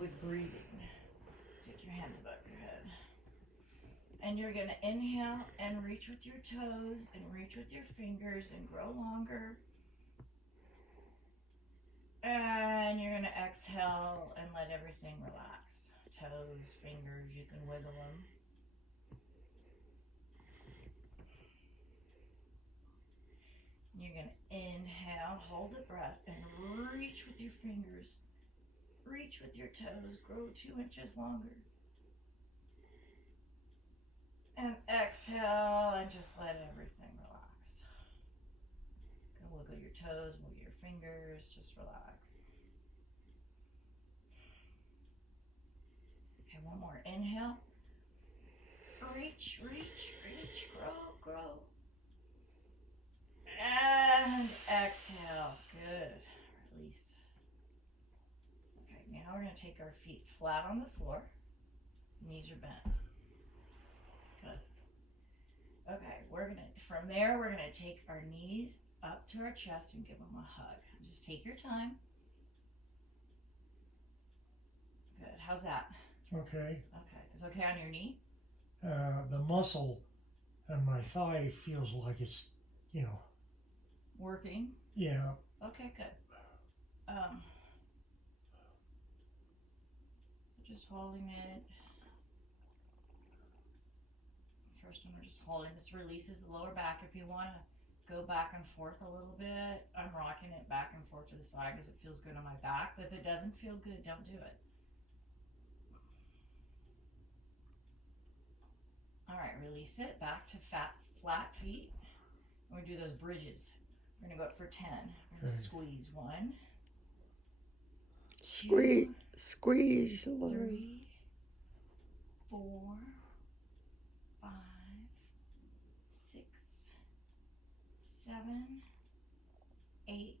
with breathing. Take your hands above your head. And you're going to inhale and reach with your toes and reach with your fingers and grow longer. And you're going to exhale and let everything relax. Toes, fingers, you can wiggle them. You're going to inhale, hold the breath, and reach with your fingers. Reach with your toes, grow 2 inches longer. And exhale and just let everything relax. Go wiggle your toes, wiggle your fingers, just relax. Okay, one more. Inhale. Reach, reach, reach, grow, grow. And exhale. Good. Release. Okay, now we're going to take our feet flat on the floor. Knees are bent. Good. Okay, from there, we're going to take our knees up to our chest and give them a hug. Just take your time. Good. How's that? Okay. Okay. Is it okay on your knee? The muscle on my thigh feels like it's, Working? Yeah. Okay, good. Just holding it. First one, we're just holding. This releases the lower back. If you want to go back and forth a little bit, I'm rocking it back and forth to the side because it feels good on my back. But if it doesn't feel good, don't do it. All right, release it back to flat feet. We're going to do those bridges. We're going to go up for 10. We're going to squeeze 1, 2, Squeeze. 3, 4, 5, 6, 7, 8,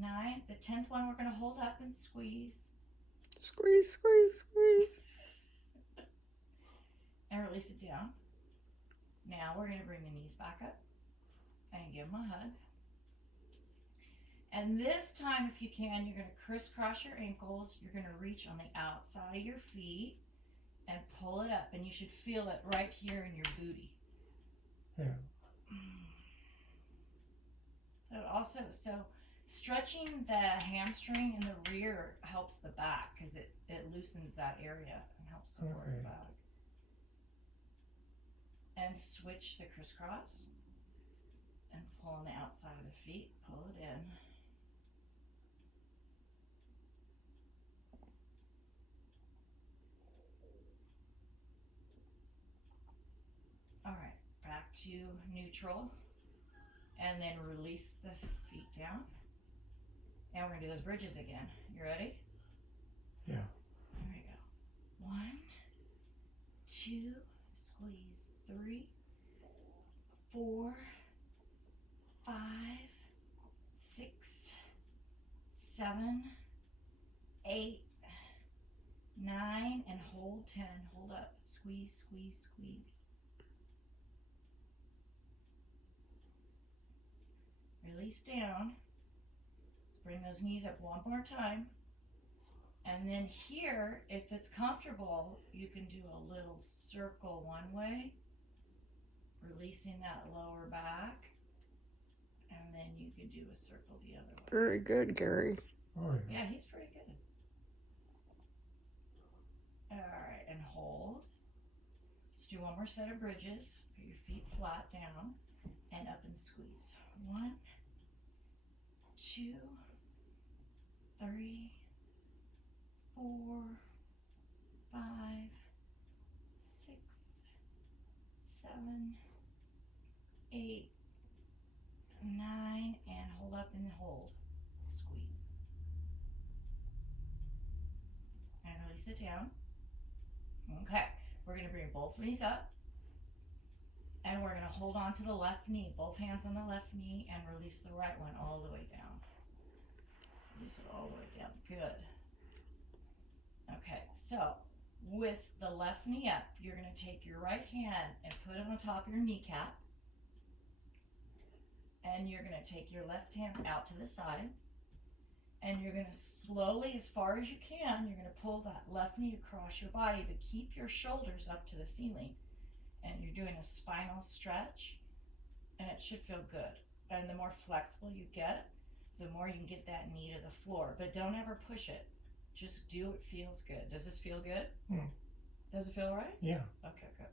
9. The 10th one we're going to hold up and squeeze. Squeeze, squeeze, squeeze. And release it down. Now we're going to bring the knees back up and give them a hug. And this time, if you can, you're going to crisscross your ankles. You're going to reach on the outside of your feet and pull it up. And you should feel it right here in your booty. Yeah. So stretching the hamstring in the rear helps the back because it loosens that area and helps support the back. And switch the crisscross and pull on the outside of the feet, pull it in. All right, back to neutral and then release the feet down. And we're going to do those bridges again. You ready? Yeah. There we go. 1, 2, squeeze. 3, 4, 5, 6, 7, 8, 9, and hold 10. Hold up. Squeeze, squeeze, squeeze. Release down. Let's bring those knees up one more time. And then here, if it's comfortable, you can do a little circle one way, releasing that lower back, and then you can do a circle the other way. Very good, Gary. Oh, yeah. Yeah, he's pretty good. All right, and hold. Let's do one more set of bridges. Put your feet flat down and up and squeeze. 1, 2, 3, 4, 5, 6, 7, 8, 9, and hold up and hold. Squeeze. And release it down. Okay, we're going to bring both knees up. And we're going to hold on to the left knee, both hands on the left knee, and release the right one all the way down. Release it all the way down. Good. Okay, so with the left knee up, you're going to take your right hand and put it on top of your kneecap. And you're going to take your left hand out to the side. And you're going to slowly, as far as you can, you're going to pull that left knee across your body, but keep your shoulders up to the ceiling. And you're doing a spinal stretch, and it should feel good. And the more flexible you get, the more you can get that knee to the floor. But don't ever push it. Just do what feels good. Does this feel good? Does it feel right? Yeah. Okay, good.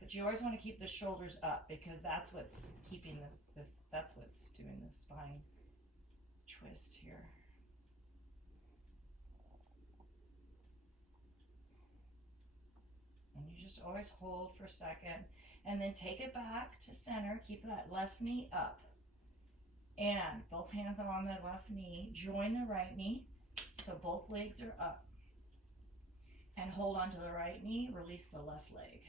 But you always want to keep the shoulders up because that's what's keeping that's what's doing the spine twist here. And you just always hold for a second and then take it back to center. Keep that left knee up. And both hands are on the left knee. Join the right knee so both legs are up. And hold on to the right knee. Release the left leg.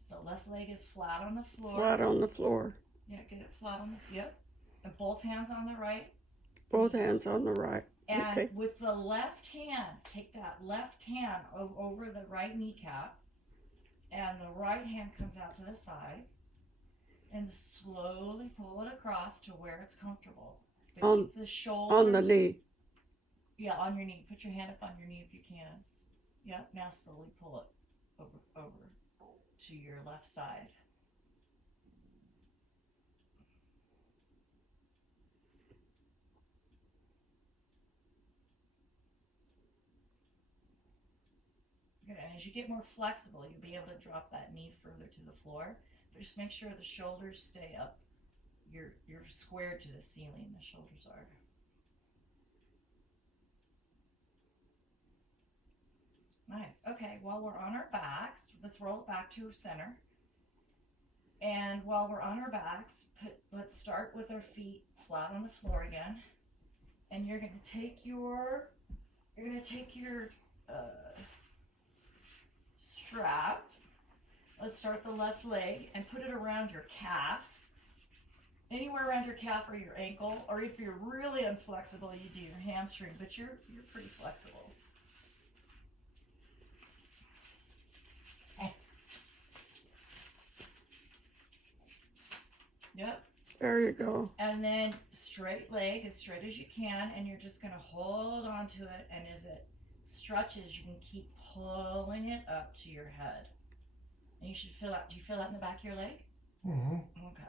So left leg is flat on the floor. Flat on the floor. Yeah, get it flat on the, yep. And both hands on the right. Both hands on the right. And Okay. with the left hand, take that left hand over the right kneecap. And the right hand comes out to the side. And slowly pull it across to where it's comfortable. But On- keep the shoulders. On the knee. Yeah, on your knee. Put your hand up on your knee if you can. Yep, now slowly pull it over to your left side. Good. And as you get more flexible, you'll be able to drop that knee further to the floor. But just make sure the shoulders stay up. You're squared to the ceiling, the shoulders are. Nice. Okay, while we're on our backs, let's roll it back to center. And while we're on our backs, let's start with our feet flat on the floor again. And you're going to take your strap. Let's start the left leg and put it around your calf. Anywhere around your calf or your ankle, or if you're really inflexible, you do your hamstring, but you're pretty flexible. Yep. There you go. And then straight leg, as straight as you can, and you're just going to hold on to it, and as it stretches, you can keep pulling it up to your head. And you should feel that. Do you feel that in the back of your leg? Mm-hmm. Okay.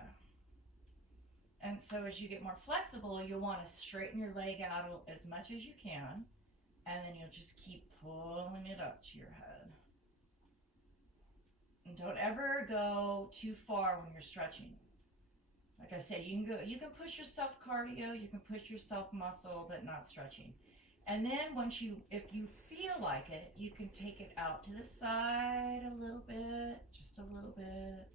And so as you get more flexible, you'll want to straighten your leg out as much as you can, and then you'll just keep pulling it up to your head. And don't ever go too far when you're stretching. Like I said, you can push yourself cardio, you can push yourself muscle, but not stretching. And then if you feel like it, you can take it out to the side a little bit, just a little bit.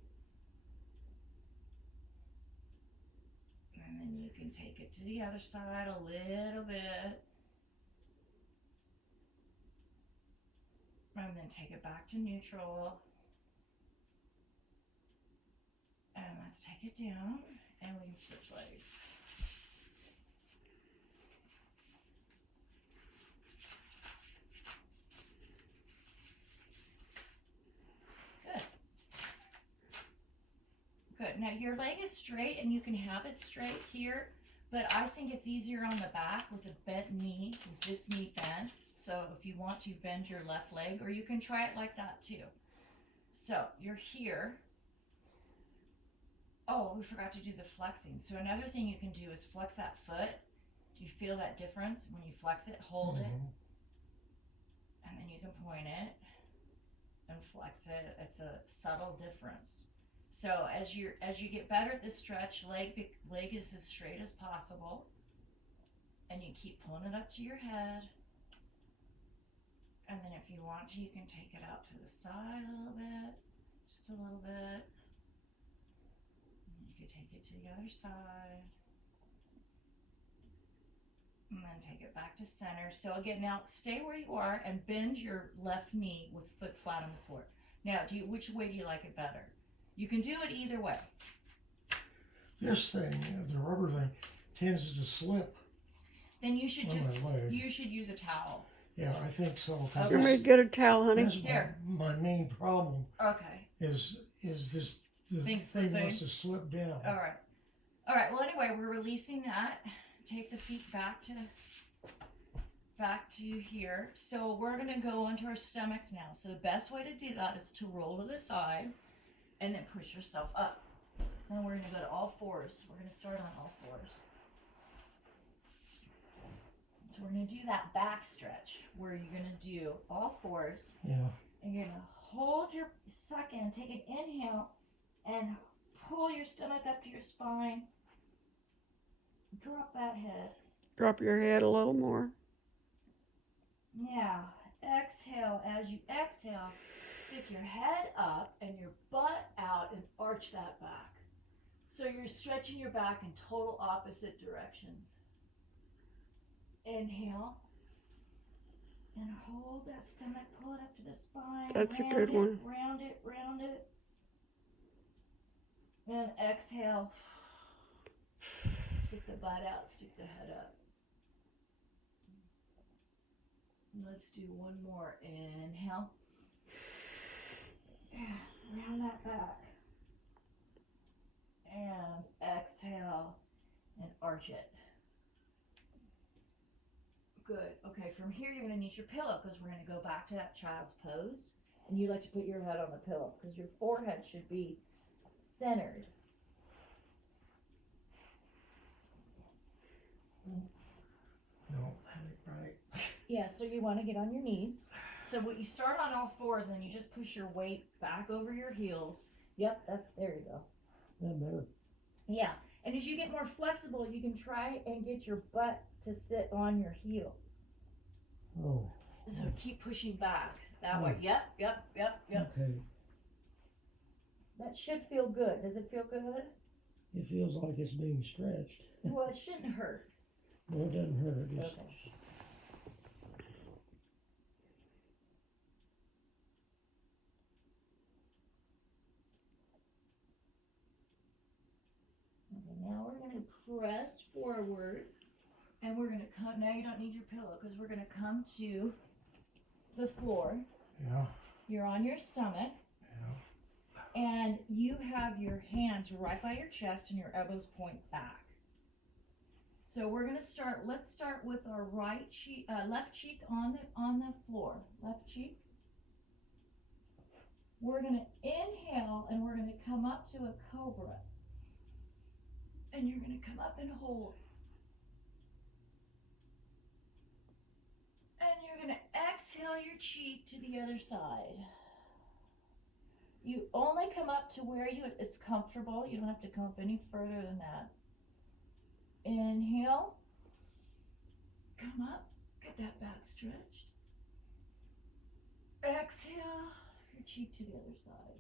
And then you can take it to the other side a little bit. And then take it back to neutral. And let's take it down, and we can switch legs. Good. Good. Now your leg is straight, and you can have it straight here, but I think it's easier on the back with a bent knee, with this knee bent. So if you want to bend your left leg, or you can try it like that too. So you're here. Oh, we forgot to do the flexing. So another thing you can do is flex that foot. Do you feel that difference when you flex it? Hold it, and then you can point it and flex it. It's a subtle difference. So as you get better at this stretch, leg is as straight as possible, and you keep pulling it up to your head. And then if you want to, you can take it out to the side a little bit, just a little bit. You could take it to the other side. And then take it back to center. So again, now stay where you are and bend your left knee with foot flat on the floor. Now, which way do you like it better? You can do it either way. This thing, the rubber thing, tends to slip Then you should on just my leg. use a towel. Yeah, I think so. 'Cause You may get a towel, honey. that's Here. my main problem Okay. is this the Things thing slipping. must have slipped down. All right. All right, well, anyway, we're releasing that. Take the feet back to here. So we're gonna go onto our stomachs now. So the best way to do that is to roll to the side and then push yourself up. Then we're gonna go to all fours. We're gonna start on all fours. So we're gonna do that back stretch where you're gonna do all fours. Yeah. And you're gonna hold your suck in, take an inhale, and pull your stomach up to your spine. Drop that head. Drop your head a little more. Now, exhale. As you exhale, stick your head up and your butt out and arch that back. So you're stretching your back in total opposite directions. Inhale. And hold that stomach, pull it up to the spine. That's a good one. Round it, round it. And exhale. Stick the butt out, stick the head up. Let's do one more. Inhale. Round that back. And exhale and arch it. Good. Okay, from here you're going to need your pillow because we're going to go back to that child's pose. And you like to put your head on the pillow because your forehead should be centered. No, right. Yeah, so you want to get on your knees. So what you start on all fours and then you just push your weight back over your heels. Yep, there you go. That better. Yeah, and as you get more flexible, you can try and get your butt to sit on your heels. Oh. So keep pushing back that way. Yep. Okay. That should feel good. Does it feel good? It feels like it's being stretched. Well, it shouldn't hurt. No, it doesn't hurt. It just... Okay. Now we're going to press forward and we're going to come. Now you don't need your pillow because we're going to come to the floor. Yeah. You're on your stomach. Yeah. And you have your hands right by your chest and your elbows point back. So we're going to start. Let's start with our right cheek, left cheek on the floor. Left cheek. We're going to inhale and we're going to come up to a cobra. And you're going to come up and hold. And you're going to exhale your cheek to the other side. You only come up to where it's comfortable. You don't have to come up any further than that. Inhale. Come up. Get that back stretched. Exhale your cheek to the other side.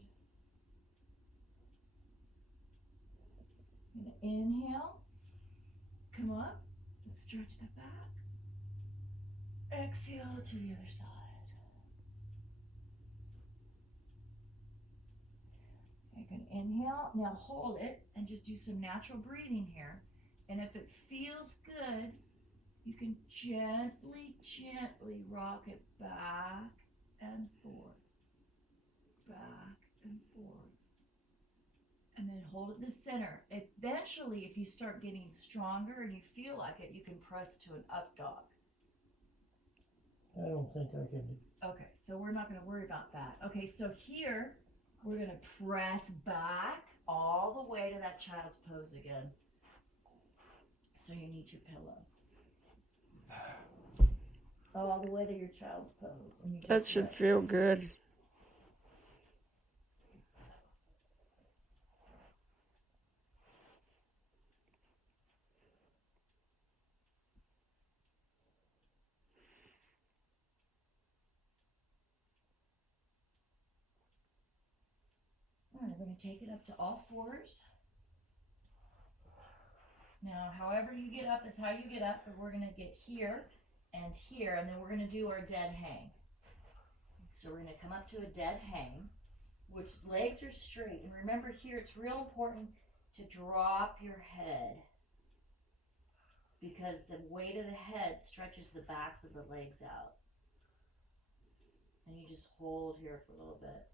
I'm going to inhale. Come up. Stretch the back. Exhale to the other side. You can inhale. Now hold it and just do some natural breathing here. And if it feels good, you can gently rock it back and forth. Back and forth. And then hold it in the center. Eventually, if you start getting stronger and you feel like it, you can press to an up dog. I don't think I can do. Okay, so we're not going to worry about that. Okay, so here, we're going to press back all the way to that child's pose again. So you need your pillow. All the way to your child's pose. And you just That should press. feel good. All right, we're going to take it up to all fours. Now, however you get up is how you get up, but we're going to get here, and then we're going to do our dead hang. So we're going to come up to a dead hang, which legs are straight. And remember here, it's real important to drop your head because the weight of the head stretches the backs of the legs out. And you just hold here for a little bit.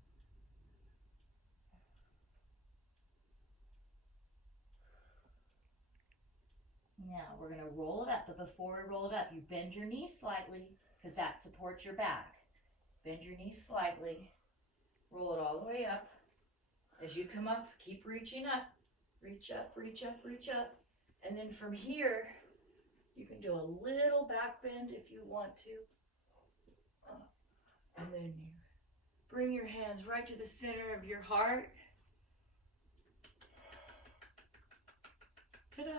Now we're going to roll it up, but before we roll it up, you bend your knees slightly because that supports your back. Bend your knees slightly. Roll it all the way up. As you come up, keep reaching up. Reach up, reach up, reach up. And then from here, you can do a little back bend if you want to. And then you bring your hands right to the center of your heart. Ta-da!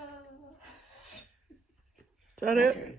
Is that it? Okay.